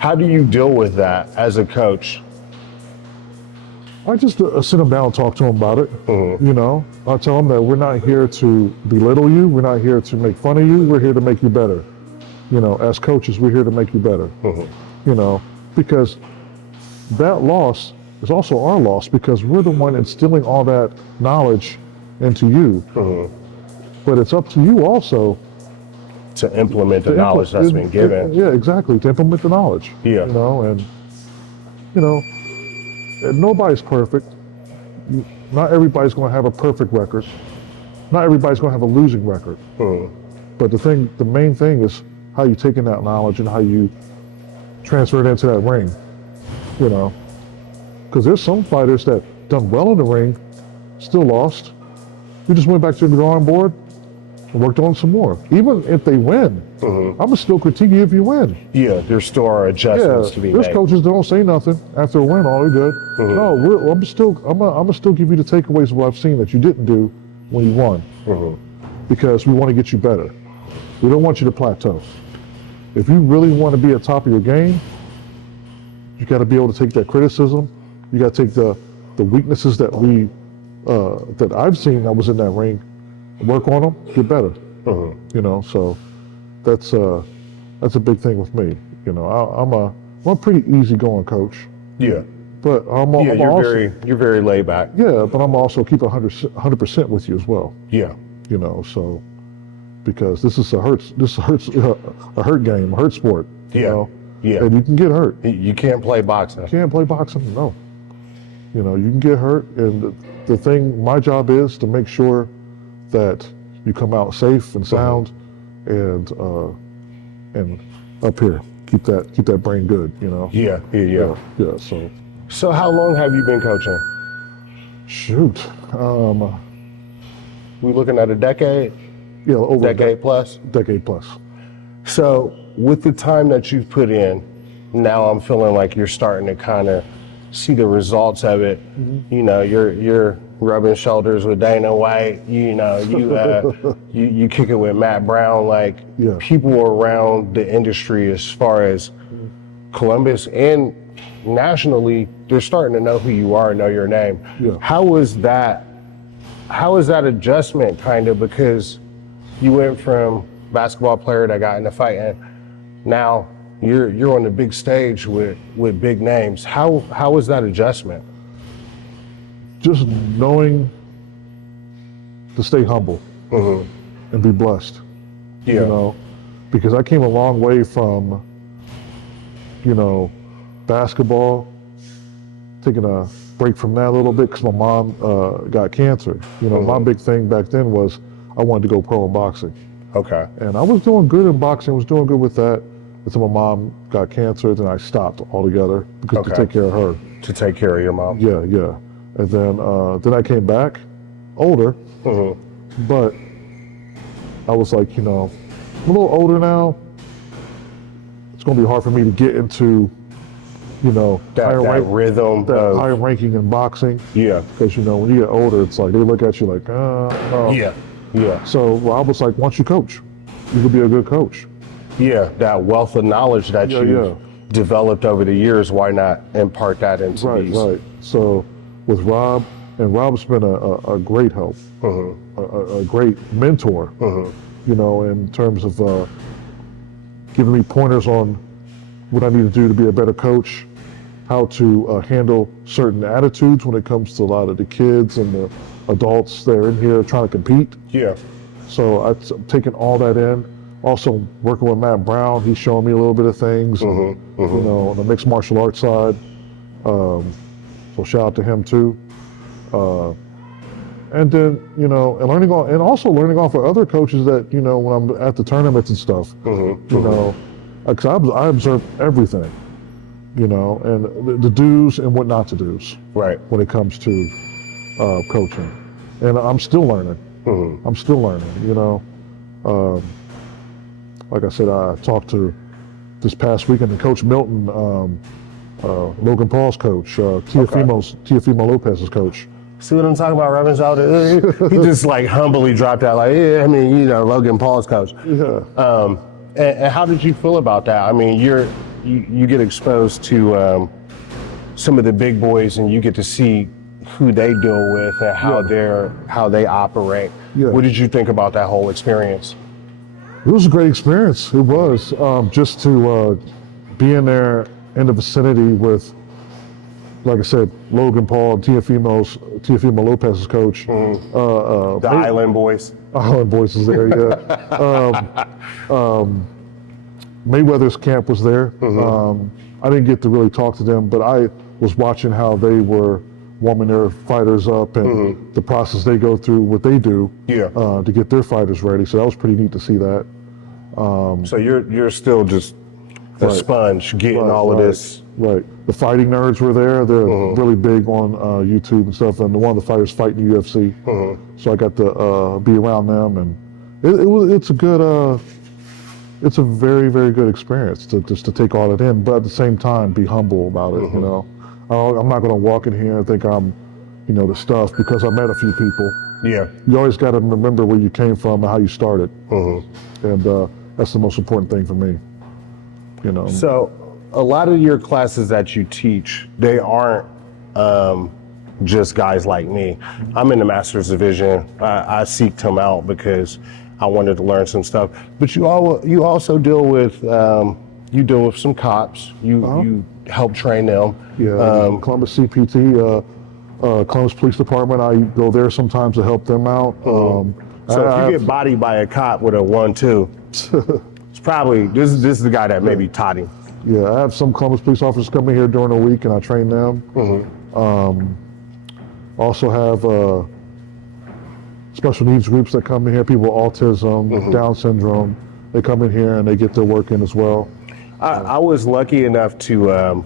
How do you deal with that as a coach? I just sit them down and talk to them about it. You know, I tell them that we're not here to belittle you. We're not here to make fun of you. We're here to make you better. You know, as coaches, we're here to make you better. You know, because that loss is also our loss because we're the one instilling all that knowledge into you. But it's up to you also To implement the knowledge that's been given. Yeah, exactly. To implement the knowledge. Yeah. You know, and you know, nobody's perfect. Not everybody's going to have a perfect record. Not everybody's going to have a losing record. But the main thing is how you taking that knowledge and how you transfer it into that ring. You know, because there's some fighters that done well in the ring, still lost. We just went back to the drawing board and worked on some more. Even if they win, I'm gonna still critique you if you win. Yeah, there still are adjustments to be there's made. coaches that don't say nothing after a win. All good. No, I'm gonna still give you the takeaways of what I've seen that you didn't do when you won, because we want to get you better. We don't want you to plateau. If you really want to be at top of your game, you got to be able to take that criticism. You got to take the weaknesses that that I've seen that was in that ring, work on them, get better. You know, so that's a big thing with me. You know, I'm a pretty easygoing coach. Yeah. But you're very laid back. Yeah, but I'm also keep 100% with you as well. Yeah. You know, so because this is a hurt game, a hurt sport. You know? Yeah. And you can get hurt. You can't play boxing. You can't play boxing, no. You know, you can get hurt, and the thing, my job is to make sure that you come out safe and sound, and up here, keep that brain good. You know. Yeah. Yeah. So how long have you been coaching? Shoot. We looking at a decade? Yeah, over decade plus. Decade plus. So with the time that you've put in, now I'm feeling like you're starting to kind of see the results of it. You know, you're rubbing shoulders with Dana White. You know, you kick it with Matt Brown. Like people around the industry, as far as Columbus and nationally, they're starting to know who you are, know your name. Yeah. How is that adjustment kind of, because you went from basketball player that got into fighting, now you're on the big stage with big names. How is that adjustment? Just knowing to stay humble and be blessed. Yeah. You know, because I came a long way from, you know, basketball, taking a break from that a little bit because my mom got cancer. You know, my big thing back then was I wanted to go pro in boxing. Okay. And I was doing good in boxing, was doing good with that until my mom got cancer, then I stopped altogether because to take care of her. To take care of your mom. Yeah. And then I came back older, but I was like, you know, I'm a little older now. It's going to be hard for me to get into, you know, that rhythm, that higher ranking in boxing. Yeah. Because, you know, when you get older, it's like they look at you like, no. Yeah. So I was like, once you coach, you could be a good coach. Yeah, that wealth of knowledge that you've developed over the years, why not impart that into these? Right. So with Rob, and Rob's been a great help, a great mentor, you know, in terms of giving me pointers on what I need to do to be a better coach, how to handle certain attitudes when it comes to a lot of the kids and the adults that are in here trying to compete. Yeah. So I've taken all that in. Also working with Matt Brown, he's showing me a little bit of things, you know, on the mixed martial arts side. So shout out to him too. And then, you know, and also learning off of other coaches that, you know, when I'm at the tournaments and stuff, you know, because I observe everything, you know, and the do's and what not to do's. Right. When it comes to coaching. And I'm still learning. I'm still learning, you know. Like I said, I talked to this past weekend to Coach Milton, Logan Paul's coach, Teofimo Lopez's coach. See what I'm talking about, Reverend Zelda? He just like humbly dropped out like, yeah, I mean, you know, Logan Paul's coach. Yeah. And how did you feel about that? I mean, you're you get exposed to some of the big boys, and you get to see who they deal with and how they operate. Yeah. What did you think about that whole experience? It was a great experience. It was just to be in there in the vicinity with, like I said, Logan Paul, Teofimo Lopez's coach. The Island Boys. Island Boys is there, yeah. Mayweather's camp was there. I didn't get to really talk to them, but I was watching how they were warming their fighters up and the process they go through, what they do to get their fighters ready. So that was pretty neat to see that. So you're still just a sponge getting all of this. Right. The fighting nerds were there. They're really big on YouTube and stuff, and one of the fighters fighting the UFC. So I got to be around them, and it's a very, very good experience to take all that in, but at the same time be humble about it. You know, I'm not going to walk in here and think I'm, the stuff, because I met a few people. Yeah. You always got to remember where you came from and how you started, and that's the most important thing for me. So a lot of your classes that you teach, they aren't just guys like me. I'm in the master's division. I seeked him out because I wanted to learn some stuff. But you also deal with some cops. You help train them. Yeah, Columbus CPT, Columbus Police Department. I go there sometimes to help them out. So if you get bodied by a cop with a 1-2, it's probably this is the guy that maybe taught him. Yeah, I have some Columbus police officers come in here during the week and I train them. Also have special needs groups that come in here, people with autism, Down syndrome. They come in here and they get their work in as well. I was lucky enough to,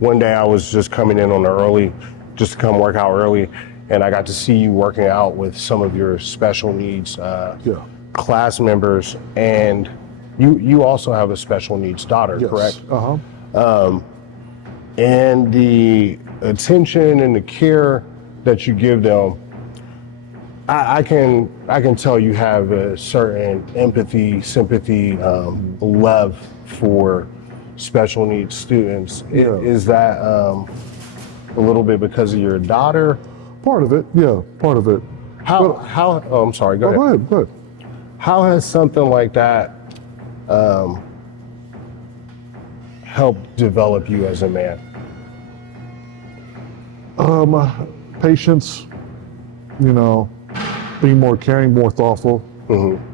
one day I was just coming in on early, just to come work out early, and I got to see you working out with some of your special needs class members, and you also have a special needs daughter, correct? And the attention and the care that you give them, I can tell you have a certain empathy, sympathy, love for special needs students. Is that a little bit because of your daughter? Part of it, yeah, part of it. I'm sorry, go ahead. Go ahead. How has something like that helped develop you as a man? Patience, being more caring, more thoughtful,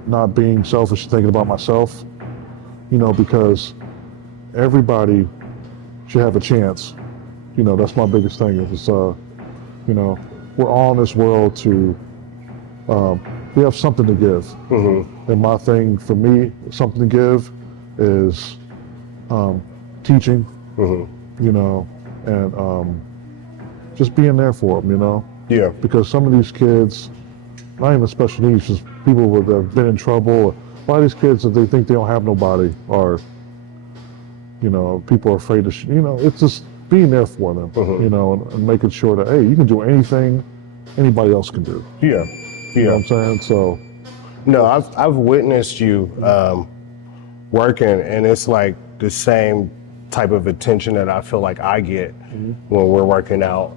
not being selfish, thinking about myself, because everybody should have a chance. That's my biggest thing. Is we're all in this world to, we have something to give. And my thing for me, something to give is teaching, and just being there for them, Yeah. Because some of these kids, not even special needs, just people that have been in trouble. A lot of these kids, that they think they don't have nobody, or, people are afraid to, it's just being there for them, and making sure that, hey, you can do anything anybody else can do. Yeah. You know what I'm saying? So. No, I've witnessed you working, and it's like the same type of attention that I feel like I get when we're working out.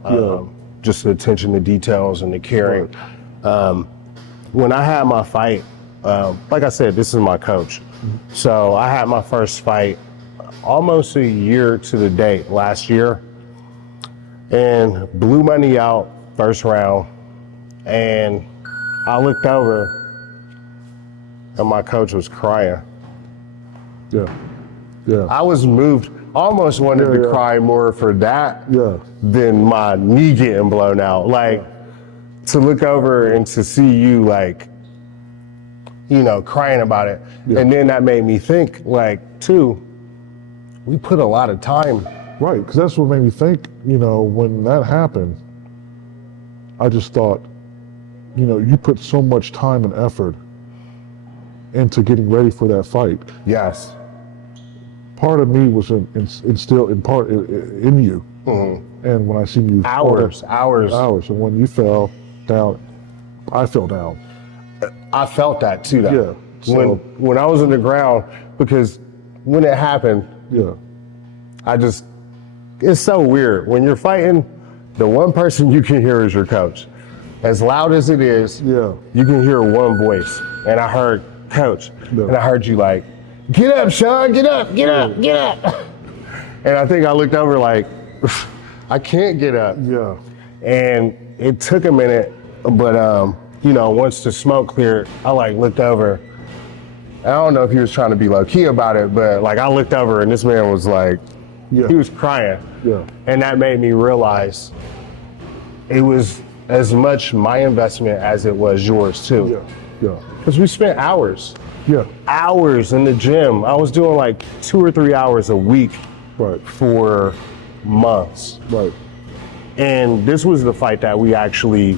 Just the attention to details and the caring. When I had my fight, like I said, this is my coach. So I had my first fight almost a year to the date last year, and blew my knee out first round, and I looked over and my coach was crying. Yeah. I was moved, almost wanted to cry more for that than my knee getting blown out. Like, to look over and to see you, like, crying about it. And then that made me think, like, too, we put a lot of time. Right, because that's what made me think, when that happened, I just thought, you put so much time and effort into getting ready for that fight. Yes. Part of me was instilled in you. And when I seen you hours. And when you fell down, I fell down. I felt that too, though. Yeah. So, when I was on the ground, because when it happened, it's so weird. When you're fighting, the one person you can hear is your coach. As loud as it is, Yeah. you can hear one voice. And I heard coach, Yeah. and I heard you like, get up, Sean, get up, get up, get up. And I think I looked over like, I can't get up. Yeah. And it took a minute, but once the smoke cleared, I like looked over. I don't know if he was trying to be low key about it, but like I looked over and this man was like, Yeah. he was crying. Yeah. And that made me realize it was as much my investment as it was yours too. Yeah. Yeah. Because we spent hours Yeah. in the gym. I was doing like 2 or 3 hours a week Right. for months. Right. And this was the fight that we actually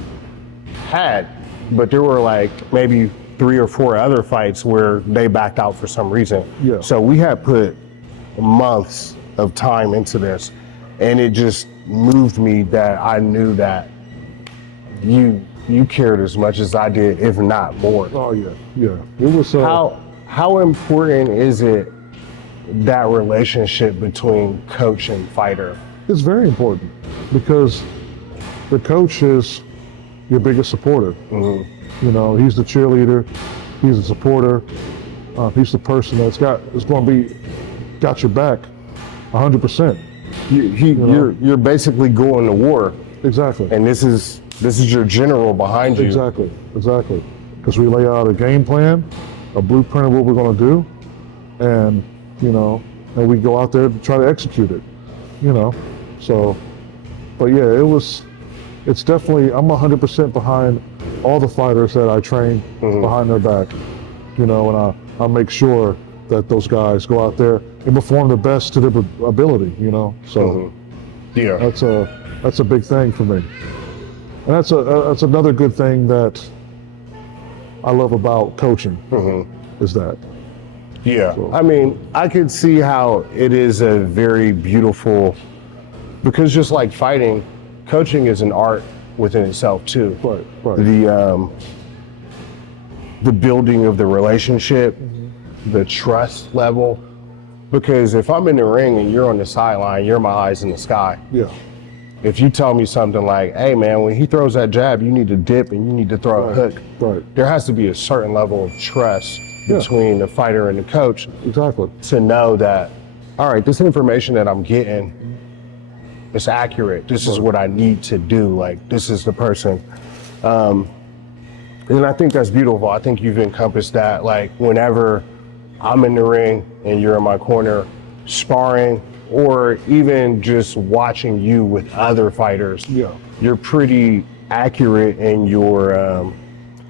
had, but there were like maybe 3 or 4 other fights where they backed out for some reason. Yeah. So we had put months of time into this, and it just moved me that I knew that you cared as much as I did, if not more. Oh yeah. Yeah. It was. How important is it, that relationship between coach and fighter? It's very important because the coach is your biggest supporter. Mm-hmm. You know, he's the cheerleader, he's the supporter, he's the person that's got your back 100%. You're basically going to war, Exactly. and this is your general behind you. Exactly. Because we lay out a game plan, a blueprint of what we're going to do, and and we go out there to try to execute it. So, but yeah, it's definitely, I'm 100% behind all the fighters that I train, behind their back, and I make sure that those guys go out there and perform the best to their ability, so Yeah. that's a big thing for me. And that's another good thing that I love about coaching, is that. Yeah. So- I mean, I could see how it is a very beautiful, because just like fighting, coaching is an art within itself too. Right. The building of the relationship, the trust level. Because if I'm in the ring and you're on the sideline, you're my eyes in the sky. Yeah. If you tell me something like, hey man, when he throws that jab, you need to dip and you need to throw a hook. Right. There has to be a certain level of trust between the fighter and the coach Exactly. to know that, all right, this information that I'm getting is accurate. This is what I need to do. Like, this is the person. And I think that's beautiful. I think you've encompassed that. Like, whenever I'm in the ring and you're in my corner sparring, or even just watching you with other fighters, Yeah. you're pretty accurate in your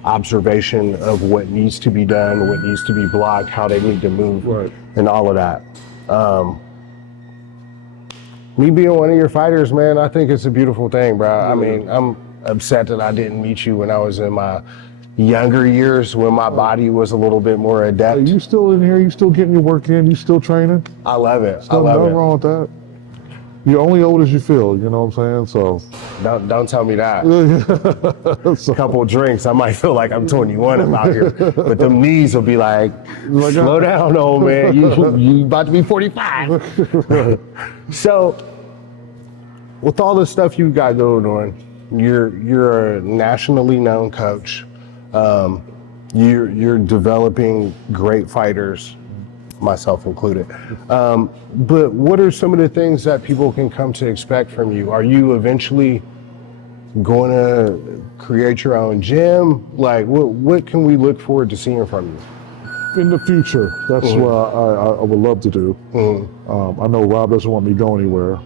observation of what needs to be done, what needs to be blocked, how they need to move, Right. and all of that. Me being one of your fighters, man, I think it's a beautiful thing, bro. I mean, I'm upset that I didn't meet you when I was in my younger years, when my body was a little bit more Hey, adept. you still in here? You still getting your work in? You still training? I love it. I Nothing love it. wrong with that. You're only old as you feel, you know what I'm saying? So, Don't tell me that. so A couple of drinks, I might feel like I'm 21 about here, but them knees will be like, Like, slow down, old man. You about to be 45. So, with all the stuff you got going on, you're a nationally known coach. You're developing great fighters, myself included. But what are some of the things that people can come to expect from you? Are you eventually going to create your own gym? Like, what can we look forward to seeing from you? in the future, that's what I would love to do. I know Rob doesn't want me to go anywhere.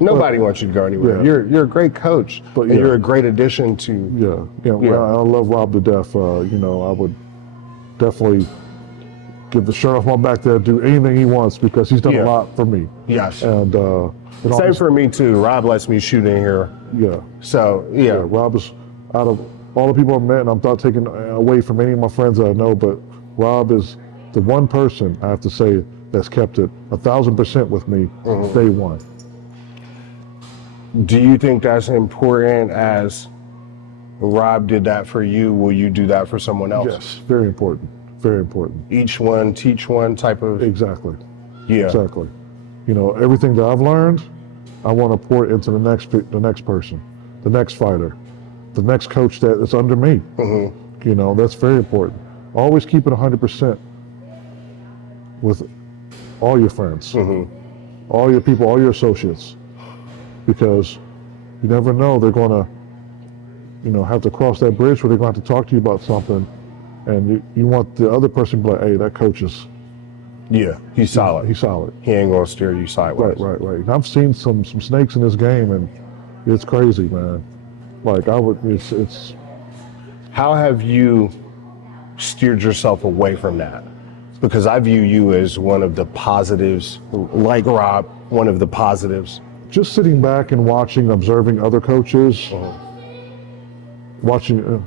Nobody wants you to go anywhere. Yeah. You're a great coach, But and yeah. you're a great addition to. Yeah. Well, I love Rob to death. I would definitely give the shirt off my back there, do anything he wants because he's done Yeah. a lot for me. Yes. And Same for me too. Rob lets me shoot in here. yeah. So Yeah, yeah. Rob is, out of all the people I've met, and I'm not taking away from any of my friends that I know, but Rob is the one person I have to say that's kept it 1,000% with me day one. Do you think that's important as Rob did that for you? Will you do that for someone else? Yes, very important. Very important. Each one, teach one type of. Exactly. Yeah. Exactly. You know, everything that I've learned, I want to pour it into the next person, the next fighter, the next coach that is under me. You know, that's very important. Always keep it 100% with all your friends, all your people, all your associates, because you never know, they're going to, you know, have to cross that bridge where they're going to have to talk to you about something, and you want the other person to be like, hey, that coach is, Yeah, he's solid. he's solid. He ain't gonna steer you sideways. Right. And I've seen some snakes in this game, and it's crazy, man. Like it's How have you steered yourself away from that? Because I view you as one of the positives, like Rob, one of the positives. just sitting back and watching, observing other coaches, watching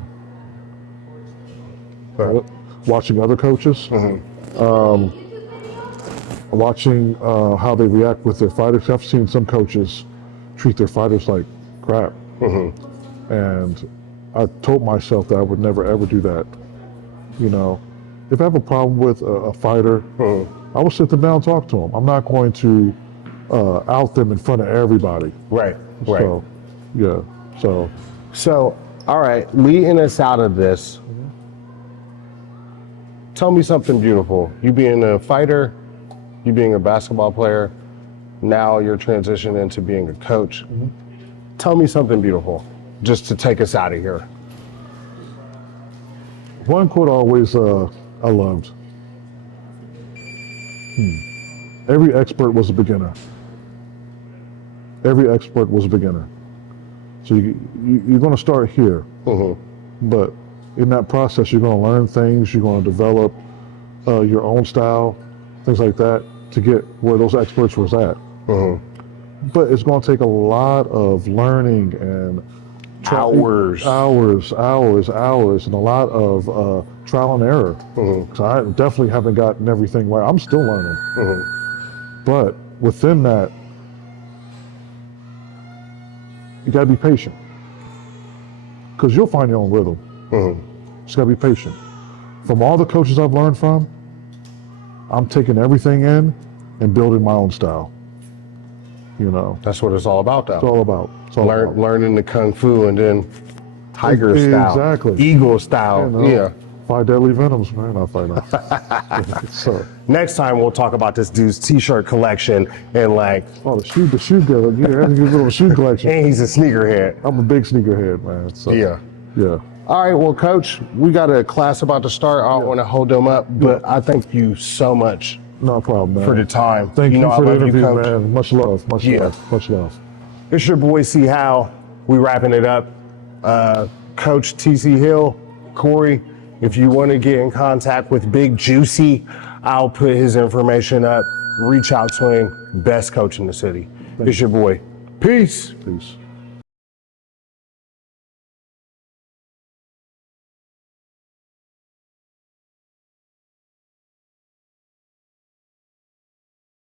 other coaches, watching how they react with their fighters. I've seen some coaches treat their fighters like crap, and I told myself that I would never ever do that. You know, if I have a problem with a fighter, I will sit them down and talk to them. I'm not going to out them in front of everybody. Right. So, yeah. So, all right, leading us out of this, tell me something beautiful. You being a fighter, you being a basketball player, now you're transitioning into being a coach. Tell me something beautiful, just to take us out of here. One quote I loved. Every expert was a beginner. Every expert was a beginner. So you're going to start here, but in that process, you're going to learn things. You're going to develop your own style, things like that, to get where those experts was at. But it's going to take a lot of learning and hours, and a lot of trial and error. So I definitely haven't gotten everything right. I'm still learning. But within that, you got to be patient, because you'll find your own rhythm. Just got to be patient. From all the coaches I've learned from, I'm taking everything in and building my own style. You know, That's what it's all about, though. it's all about. It's all about. Learning the kung fu and then tiger style, Exactly. eagle style. You know, Yeah. 5 deadly venoms, man. I fight them. So, Next time we'll talk about this dude's t-shirt collection and like, oh, the shoe collection. Yeah, that's a good little shoe collection. and he's a sneakerhead. I'm a big sneakerhead, man. So, Yeah. yeah. All right, well, Coach, we got a class about to start. I don't want to hold them up, but I thank you so much No problem, man. for the time. Thank you, know I for the love interview, Coach. man. Much love, much Yeah. love, much love. It's your boy C. Howe. We wrapping it up. Coach TC Hill, Corey, if you want to get in contact with Big Juicy, I'll put his information up. Reach out to him. Best coach in the city. It's your boy. Peace. Peace.